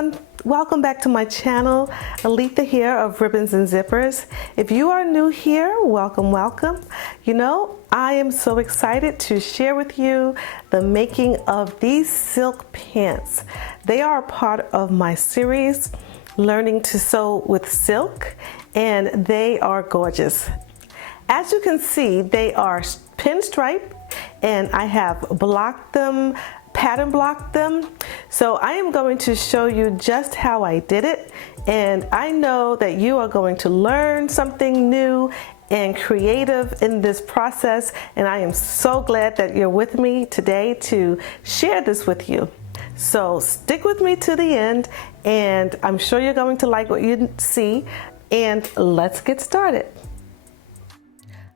everyone, welcome back to my channel. Aletha here of Ribbons and Zippers. If you are new here, welcome. You know, I am so excited to share with you the making of these silk pants. They are a part of my series, Learning to Sew with Silk, and they are gorgeous. As you can see, they are pinstripe, and I have blocked them, pattern blocked them. So I am going to show you just how I did it, and I know that you are going to learn something new and creative in this process, and I am so glad that you're with me today to share this with you. So stick with me to the end, and I'm sure you're going to like what you see, and let's get started.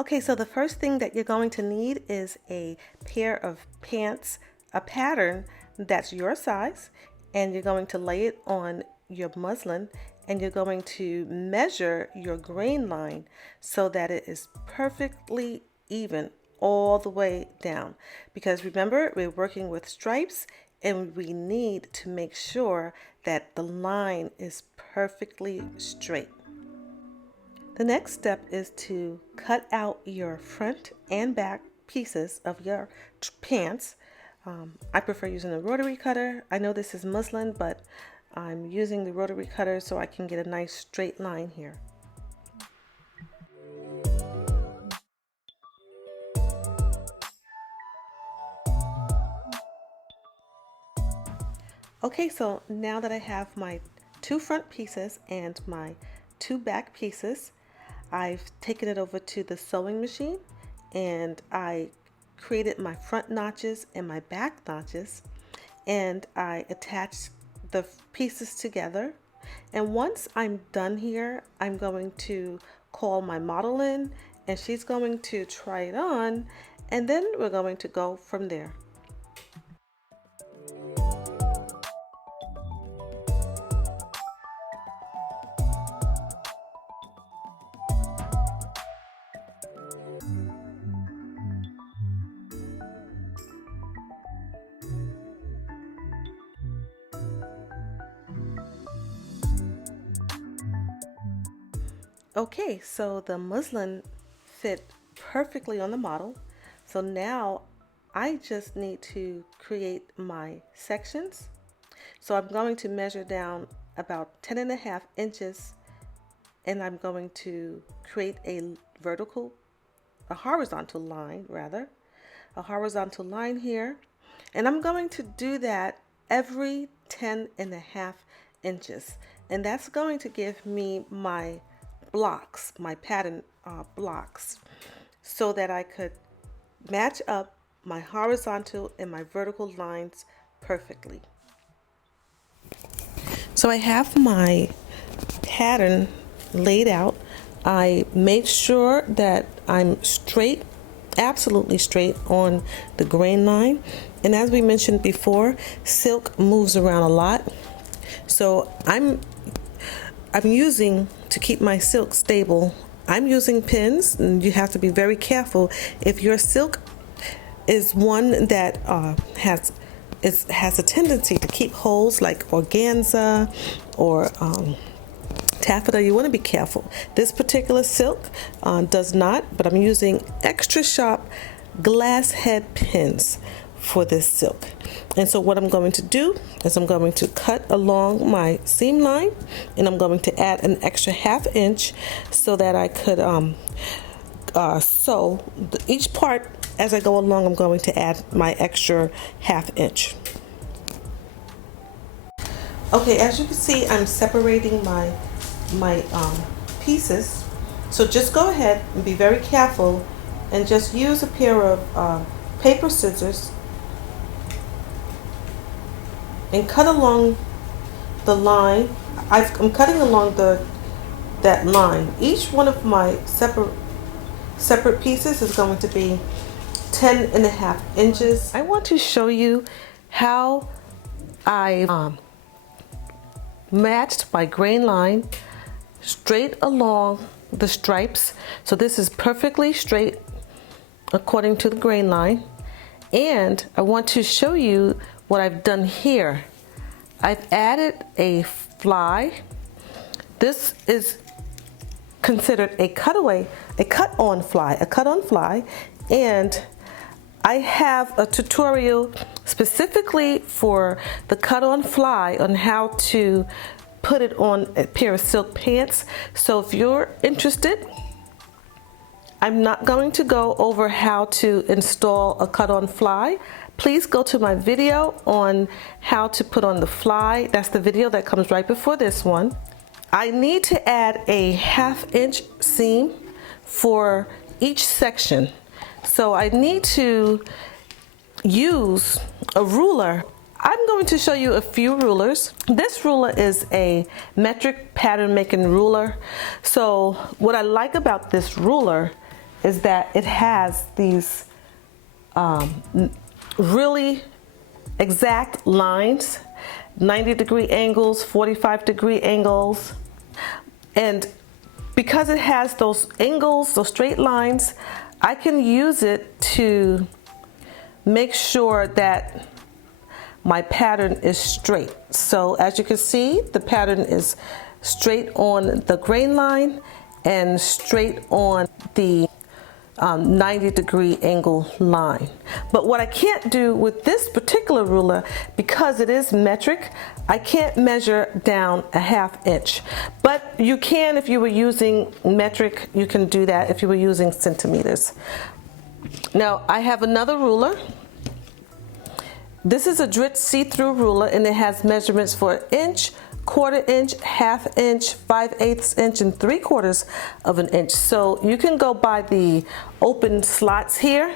Okay, so the first thing that you're going to need is a pair of pants, a pattern that's your size, and you're going to lay it on your muslin, and you're going to measure your grain line so that it is perfectly even all the way down. Because remember, we're working with stripes, and we need to make sure that the line is perfectly straight. The next step is to cut out your front and back pieces of your pants. I prefer using a rotary cutter. I know this is muslin, but I'm using the rotary cutter so I can get a nice straight line here. Okay, so now that I have my two front pieces and my two back pieces, I've taken it over to the sewing machine, and I created my front notches and my back notches, and I attached the pieces together. And once I'm done here, I'm going to call my model in, and she's going to try it on, and then we're going to go from there. Okay, so the muslin fit perfectly on the model. So now I just need to create my sections. So I'm going to measure down about 10.5 inches, and I'm going to create a horizontal line here. And I'm going to do that every 10.5 inches. And that's going to give me my blocks, my pattern blocks, so that I could match up my horizontal and my vertical lines perfectly. So I have my pattern laid out. I made sure that I'm straight, absolutely straight on the grain line. And as we mentioned before, silk moves around a lot. So I'm using, to keep my silk stable, I'm using pins, and you have to be very careful. If your silk is one that has a tendency to keep holes, like organza or taffeta, you want to be careful. This particular silk does not, but I'm using extra sharp glass head pins for this silk. And so what I'm going to do is I'm going to cut along my seam line, and I'm going to add an extra 1/2 inch so that I could sew each part. As I go along, I'm going to add my extra 1/2 inch. Okay, as you can see, I'm separating my pieces. So just go ahead and be very careful, and just use a pair of paper scissors and cut along the line. I'm cutting along that line. Each one of my separate pieces is going to be 10.5 inches. I want to show you how I matched my grain line straight along the stripes. So this is perfectly straight according to the grain line. And I want to show you what I've done here. I've added a fly. This is considered a cut-on fly, and I have a tutorial specifically for the cut-on fly on how to put it on a pair of silk pants. So if you're interested, I'm not going to go over how to install a cut-on fly. Please go to my video on how to put on the fly. That's the video that comes right before this one. I need to add a 1/2 inch seam for each section. So I need to use a ruler. I'm going to show you a few rulers. This ruler is a metric pattern making ruler. So what I like about this ruler is that it has these really exact lines, 90-degree angles, 45-degree angles. And because it has those angles, those straight lines, I can use it to make sure that my pattern is straight. So as you can see, the pattern is straight on the grain line and straight on the 90-degree angle line. But what I can't do with this particular ruler, because it is metric, I can't measure down a 1/2 inch. But you can, if you were using metric, you can do that if you were using centimeters. Now I have another ruler. This is a Dritz see-through ruler, and it has measurements for 1 inch, 1/4 inch, 1/2 inch, 5/8 inch, and 3/4 of an inch. So you can go by the open slots here.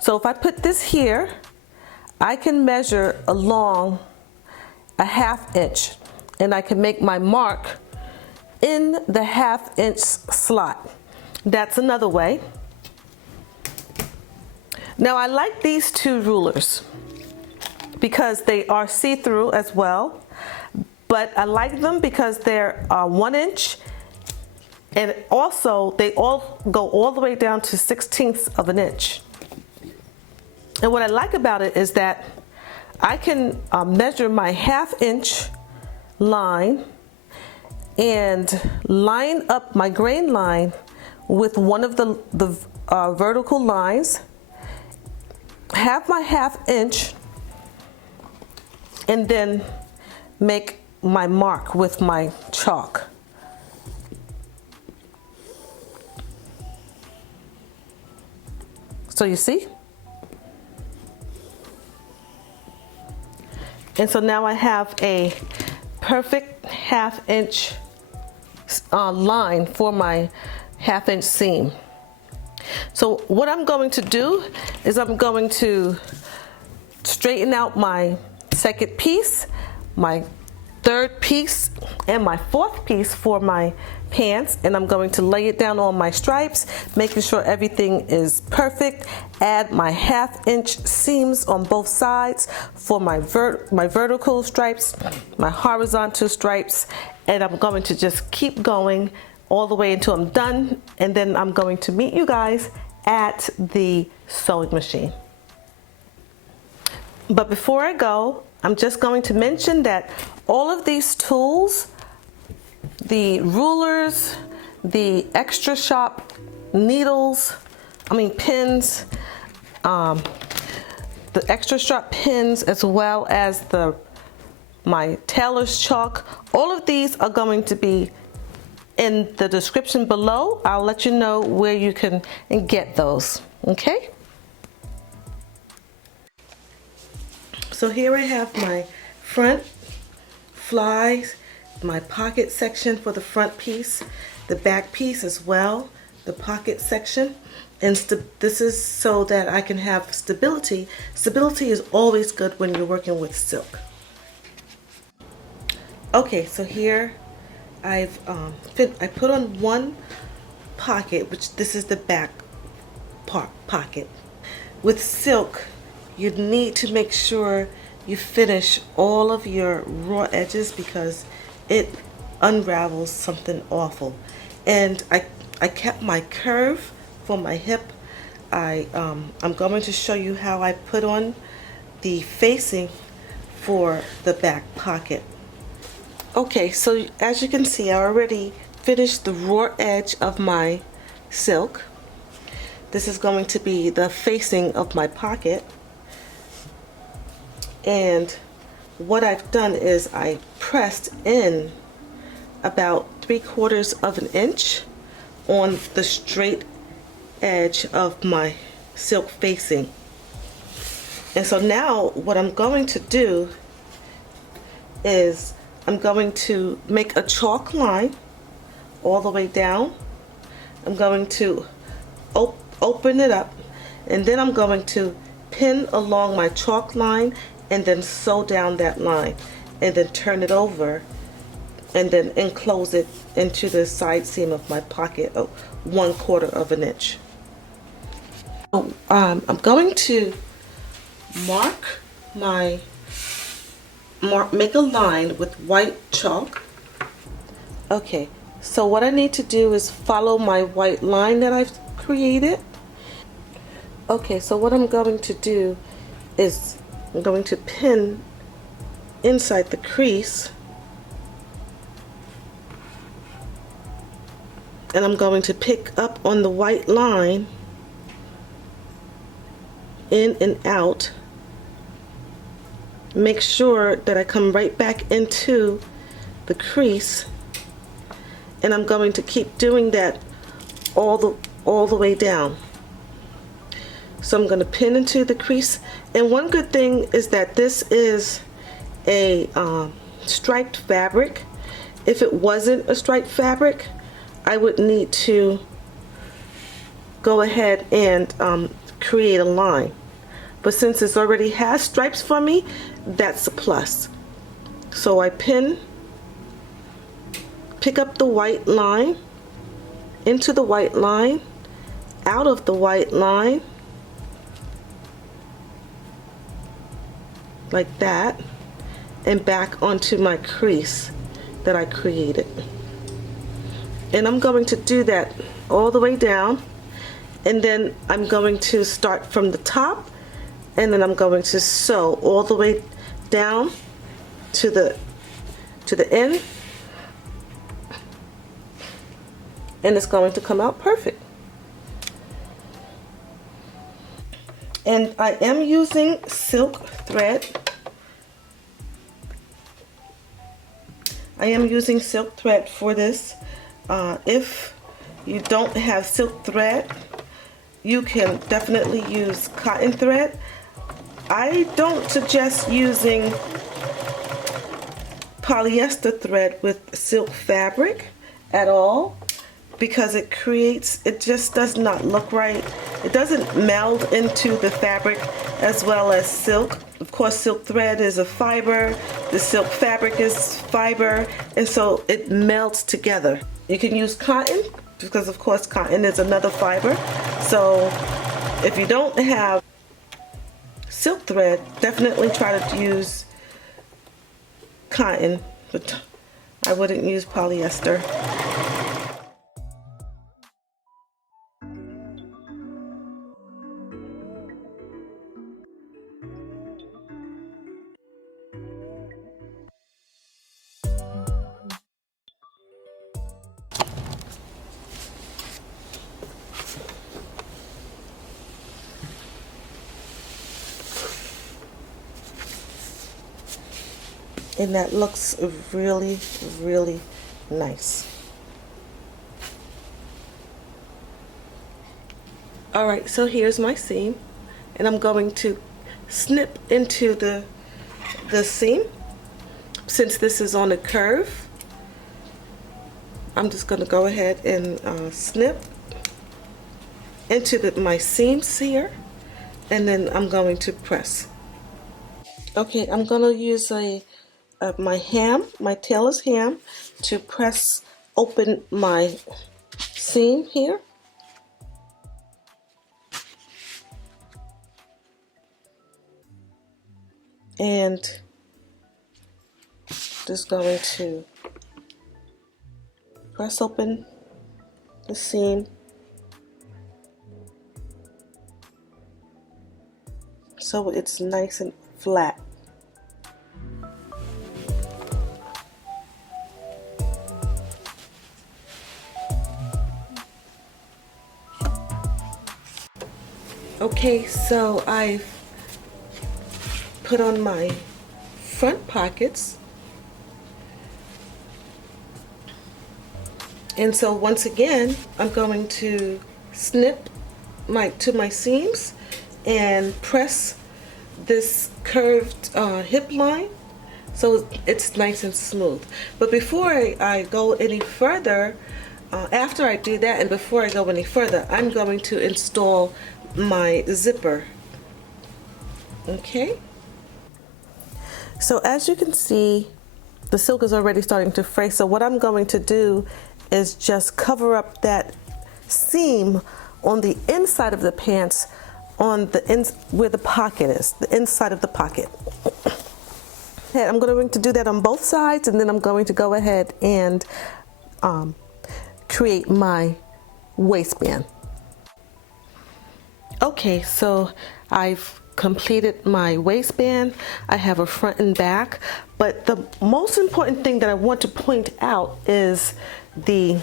So if I put this here, I can measure along a 1/2 inch, and I can make my mark in the 1/2 inch slot. That's another way. Now I like these two rulers because they are see-through as well, but I like them because they're 1 inch, and also they all go all the way down to 1/16 of an inch. And what I like about it is that I can measure my 1/2 inch line and line up my grain line with one of the vertical lines, have my 1/2 inch, and then make my mark with my chalk. So you see? And so now I have a perfect 1/2 inch line for my 1/2 inch seam. So what I'm going to do is I'm going to straighten out my second piece, my third piece, and my fourth piece for my pants, and I'm going to lay it down on my stripes, making sure everything is perfect. Add my 1/2 inch seams on both sides for my vertical stripes, my horizontal stripes, and I'm going to just keep going all the way until I'm done, and then I'm going to meet you guys at the sewing machine. But before I go, I'm just going to mention that all of these tools, the rulers, the extra sharp needles, pins, the extra sharp pins, as well as my tailor's chalk, all of these are going to be in the description below. I'll let you know where you can get those, okay? So here I have my front flies, my pocket section for the front piece, the back piece as well, the pocket section, and this is so that I can have stability. Stability is always good when you're working with silk. Okay, so here I put on one pocket, which this is the back pocket. With silk, you need to make sure you finish all of your raw edges because it unravels something awful. And I kept my curve for my hip. I'm going to show you how I put on the facing for the back pocket. Okay, so as you can see, I already finished the raw edge of my silk. This is going to be the facing of my pocket. And what I've done is I pressed in about 3/4 of an inch on the straight edge of my silk facing. And so now what I'm going to do is I'm going to make a chalk line all the way down. I'm going to open it up, and then I'm going to pin along my chalk line and then sew down that line and then turn it over and then enclose it into the side seam of my pocket of 1/4 of an inch. I'm going to make a line with white chalk. Okay, so what I need to do is follow my white line that I've created. Okay, so what I'm going to do is I'm going to pin inside the crease, and I'm going to pick up on the white line in and out. Make sure that I come right back into the crease, and I'm going to keep doing that all the way down. So I'm going to pin into the crease, and one good thing is that this is a striped fabric. If it wasn't a striped fabric, I would need to go ahead and create a line. But since it already has stripes for me, that's a plus. So I pick up the white line, into the white line, out of the white line, like that, and back onto my crease that I created. And I'm going to do that all the way down, and then I'm going to start from the top, and then I'm going to sew all the way down to the end, and it's going to come out perfect. And I am using silk thread. I am using silk thread for this. If you don't have silk thread, you can definitely use cotton thread. I don't suggest using polyester thread with silk fabric at all, because it just does not look right. It doesn't meld into the fabric as well as silk. Of course, silk thread is a fiber, the silk fabric is fiber, and so it melds together. You can use cotton, because of course cotton is another fiber. So if you don't have silk thread, definitely try to use cotton, but I wouldn't use polyester. And that looks really, really nice. Alright, so here's my seam, and I'm going to snip into the seam. Since this is on a curve, I'm just going to go ahead and snip into my seams here, and then I'm going to press. Okay, I'm going to use my tailor's ham to press open my seam here. And just going to press open the seam so it's nice and flat. Okay, so I've put on my front pockets. And so once again, I'm going to snip to my seams and press this curved hip line so it's nice and smooth. But before I go any further, after I do that and before I go any further, I'm going to install my zipper. Okay? So as you can see, the silk is already starting to fray. So what I'm going to do is just cover up that seam on the inside of the pants, on the where the pocket is, the inside of the pocket. And I'm going to do that on both sides, and then I'm going to go ahead and create my waistband. Okay, so I've completed my waistband. I have a front and back, but the most important thing that I want to point out is the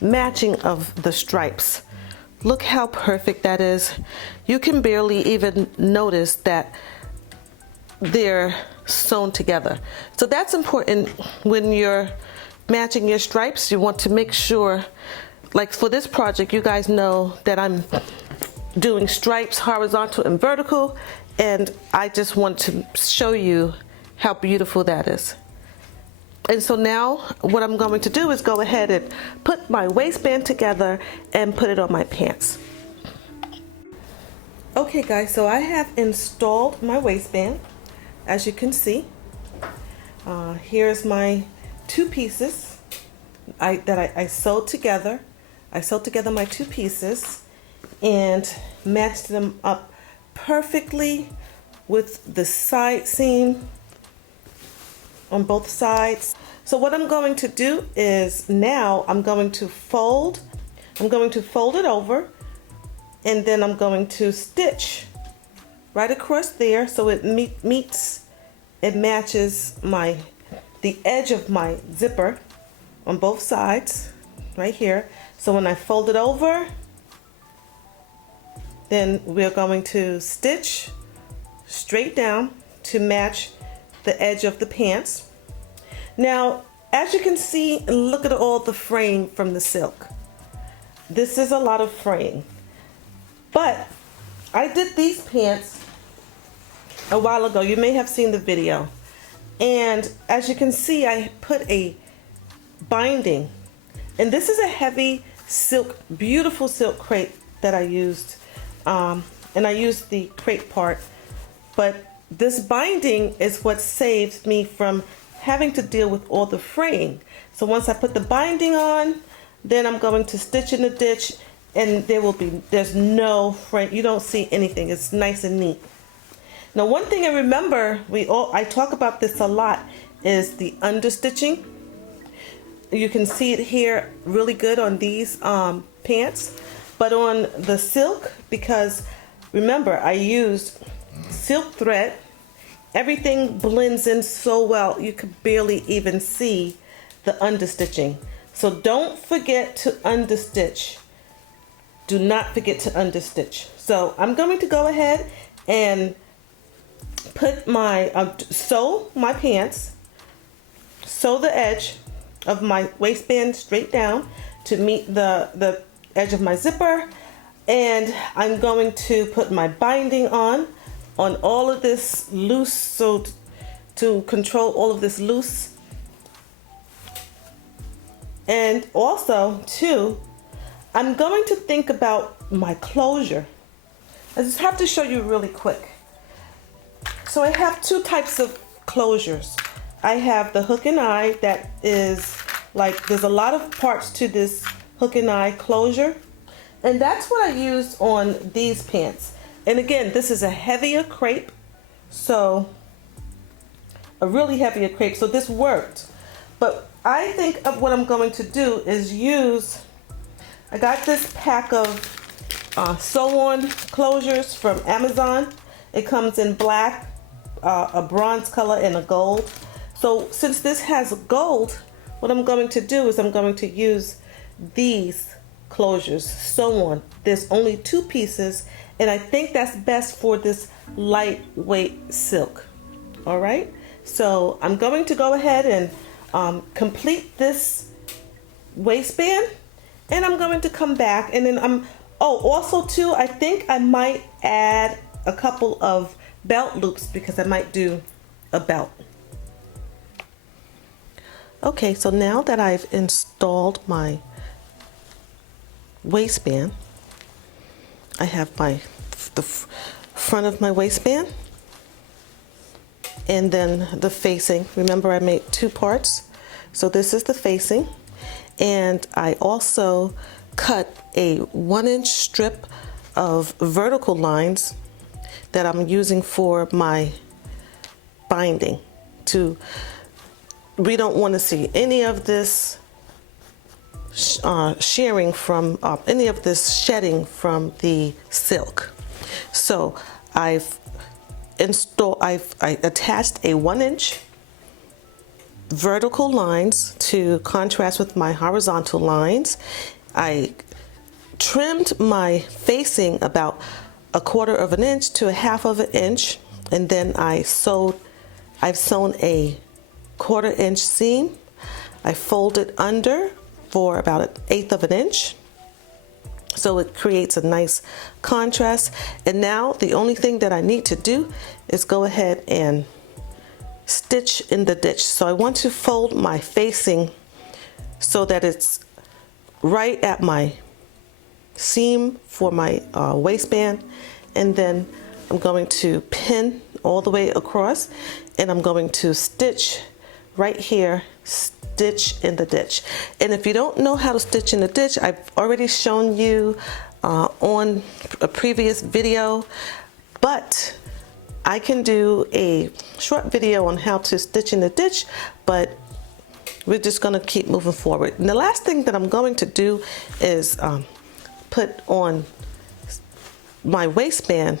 matching of the stripes. Look how perfect that is. You can barely even notice that they're sewn together. So that's important when you're matching your stripes. You want to make sure, like for this project, you guys know that I'm doing stripes horizontal and vertical, and I just want to show you how beautiful that is. And so now what I'm going to do is go ahead and put my waistband together and put it on my pants. Okay guys, so I have installed my waistband. As you can see, here's my two pieces that I sewed together. I sewed together my two pieces and matched them up perfectly with the side seam on both sides. So what I'm going to do is now I'm going to fold it over, and then I'm going to stitch right across there so it matches the edge of my zipper on both sides right here. So when I fold it over, then we're going to stitch straight down to match the edge of the pants. Now, as you can see, look at all the fraying from the silk. This is a lot of fraying. But I did these pants a while ago. You may have seen the video. And as you can see, I put a binding. And this is a heavy silk, beautiful silk crepe that I used. And I used the crepe part. But this binding is what saves me from having to deal with all the fraying. So once I put the binding on, then I'm going to stitch in the ditch, and there's no fray. You don't see anything. It's nice and neat. Now, one thing I remember, I talk about this a lot, is the understitching. You can see it here really good on these pants, but on the silk, because remember I used silk thread, everything blends in so well you could barely even see the understitching. So don't forget to understitch. Do not forget to understitch. So I'm going to go ahead and put sew my pants, sew the edge of my waistband straight down to meet the edge of my zipper, and I'm going to put my binding on all of this loose, so to control all of this loose. And also too, I'm going to think about my closure. I just have to show you really quick. So I have two types of closures. I have the hook and eye that is like, there's a lot of parts to this hook and eye closure. And that's what I used on these pants. And again, this is a heavier crepe. So a really heavier crepe. So this worked. But I think of what I'm going to do is I got this pack of sew-on closures from Amazon. It comes in black, a bronze color, and a gold. So since this has gold, what I'm going to do is I'm going to use these closures sew-on. There's only two pieces, And I think that's best for this lightweight silk. All right, so I'm going to go ahead and complete this waistband, and I'm going to come back, and then also too, I think I might add a couple of belt loops because I might do a belt. Okay, so now that I've installed my waistband, I have the front of my waistband and then the facing. Remember, I made two parts, so this is the facing, and I also cut a 1-inch strip of vertical lines that I'm using for my binding. We don't want to see any of this shearing from any of this shedding from the silk. So I attached a 1-inch vertical lines to contrast with my horizontal lines. I trimmed my facing about 1/4 of an inch to 1/2 of an inch, and then I've sewn a 1/4 inch seam. I folded under for about 1/8 of an inch, so it creates a nice contrast. And now the only thing that I need to do is go ahead and stitch in the ditch. So I want to fold my facing so that it's right at my seam for my waistband, and then I'm going to pin all the way across, and I'm going to stitch right here, stitch in the ditch. And if you don't know how to stitch in the ditch, I've already shown you on a previous video, but I can do a short video on how to stitch in the ditch, but we're just going to keep moving forward. And the last thing that I'm going to do is put on my waistband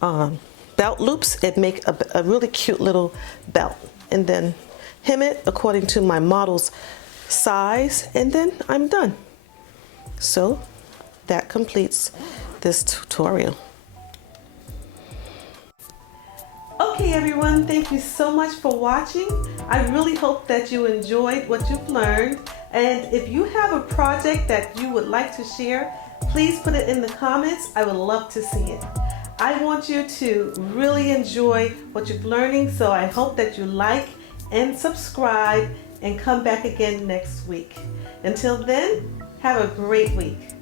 belt loops and make a really cute little belt, and then hem it according to my model's size, and then I'm done. So that completes this tutorial. Okay everyone, thank you so much for watching. I really hope that you enjoyed what you've learned, and if you have a project that you would like to share, please put it in the comments. I would love to see it. I want you to really enjoy what you're learning, so I hope that you like and subscribe and come back again next week. Until then, have a great week.